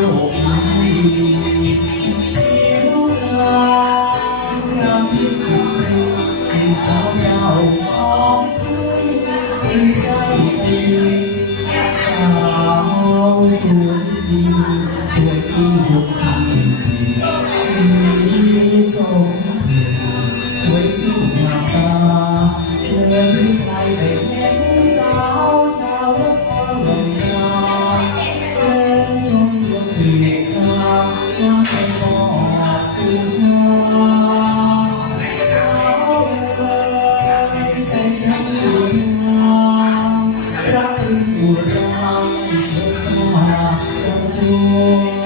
โลกนี้ที่รู้ทางยังเป็นสาวดาวของสวยเป็นใจดีสาวตัวดีสวยที่ทุกคำมีสมสวยสิ้นหน้าตาเลยใครได้เห็นสาวชาวละครลงนา ที่เด็กข้าว่าไม่บอกคือชาสาวเลยแต่ฉันอยู่นานรักถึงอุราที่เธอสาดังจว